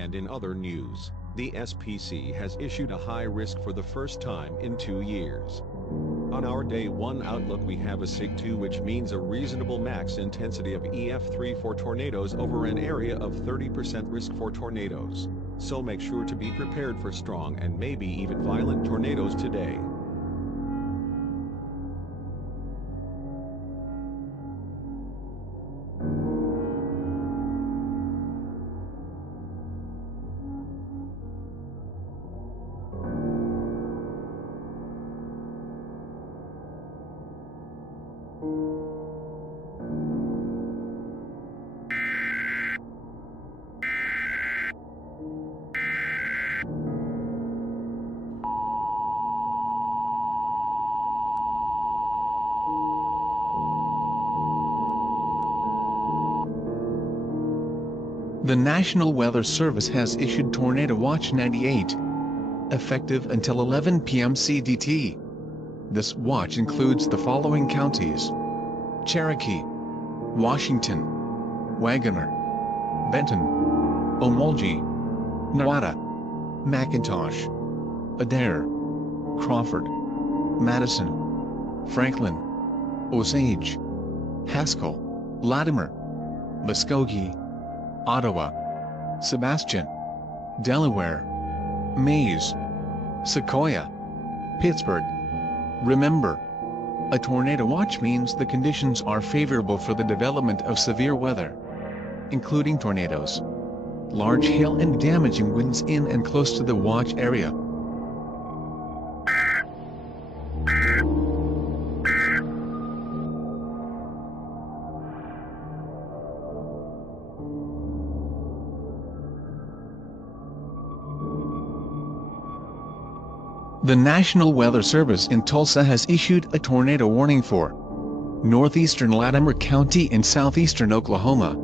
And in other news, the SPC has issued a high risk for the first time in 2 years. On our Day 1 outlook we have a SIG2, which means a reasonable max intensity of EF3 for tornadoes over an area of 30% risk for tornadoes. So make sure to be prepared for strong and maybe even violent tornadoes today. The National Weather Service has issued Tornado Watch 98, effective until 11 p.m. CDT. This watch includes the following counties: Cherokee, Washington, Wagoner, Benton, Omulgee, Nowata, McIntosh, Adair, Crawford, Madison, Franklin, Osage, Haskell, Latimer, Muskogee, Ottawa, Sebastian, Delaware, Mays, Sequoia, Pittsburgh. Remember, a tornado watch means the conditions are favorable for the development of severe weather, including tornadoes, large hail and damaging winds in and close to the watch area. The National Weather Service in Tulsa has issued a tornado warning for northeastern Latimer County in southeastern Oklahoma,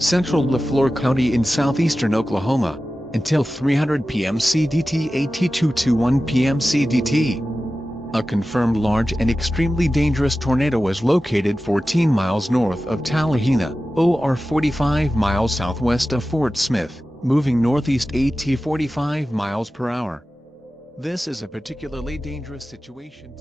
central LaFleur County in southeastern Oklahoma, until 300 p.m. CDT 8221 p.m. CDT. A confirmed large and extremely dangerous tornado was located 14 miles north of Tallahena, or 45 miles southwest of Fort Smith, moving northeast at 45 miles per hour. This is a particularly dangerous situation.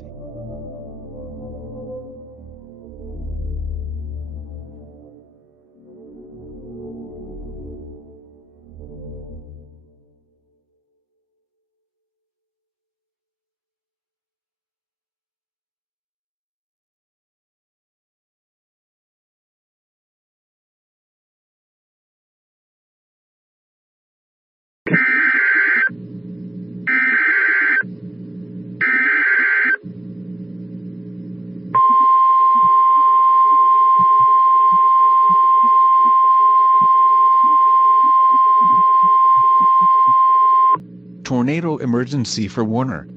Tornado emergency for Warner.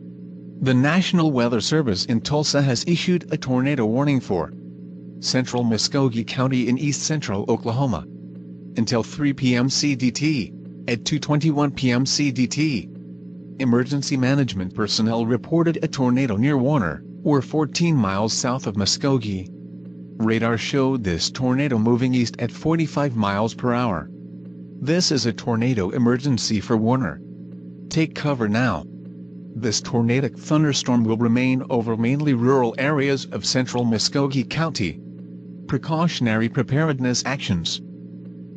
The National Weather Service in Tulsa has issued a tornado warning for central Muskogee County in east-central Oklahoma until 3 p.m. CDT. At 2:21 p.m. CDT, emergency management personnel reported a tornado near Warner, or 14 miles south of Muskogee. Radar showed this tornado moving east at 45 miles per hour. This is a tornado emergency for Warner. Take cover now. This tornadic thunderstorm will remain over mainly rural areas of central Muskogee County. Precautionary preparedness actions.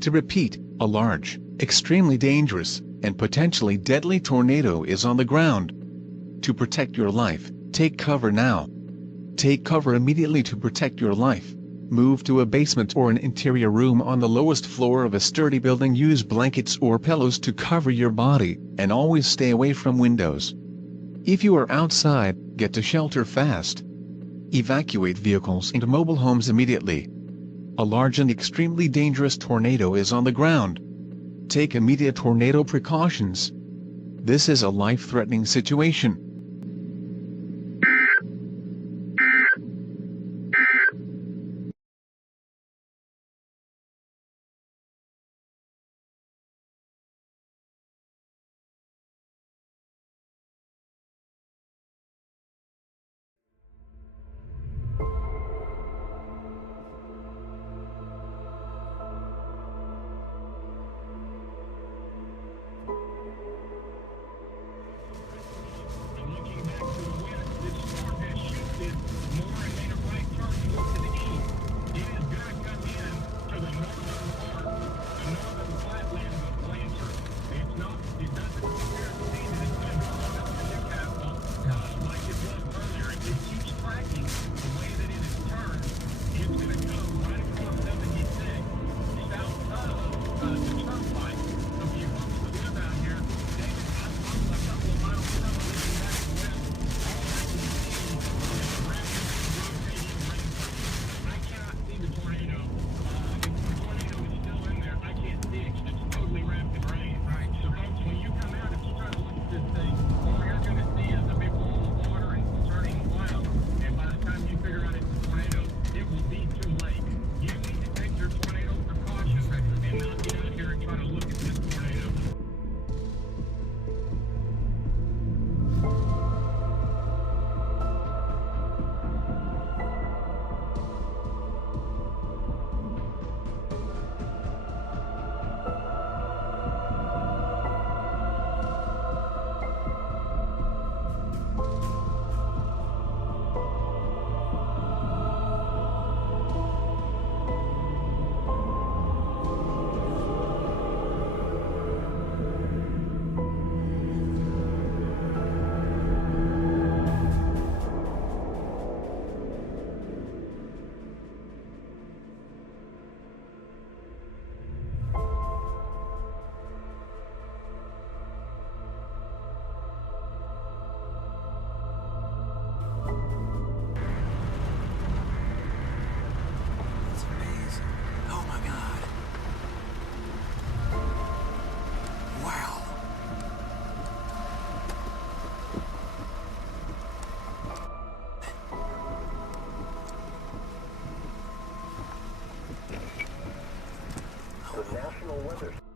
To repeat, a large, extremely dangerous, and potentially deadly tornado is on the ground. To protect your life, take cover now. Take cover immediately to protect your life. Move to a basement or an interior room on the lowest floor of a sturdy building. Use blankets or pillows to cover your body, and always stay away from windows. If you are outside, get to shelter fast. Evacuate vehicles and mobile homes immediately. A large and extremely dangerous tornado is on the ground. Take immediate tornado precautions. This is a life-threatening situation. The National Weather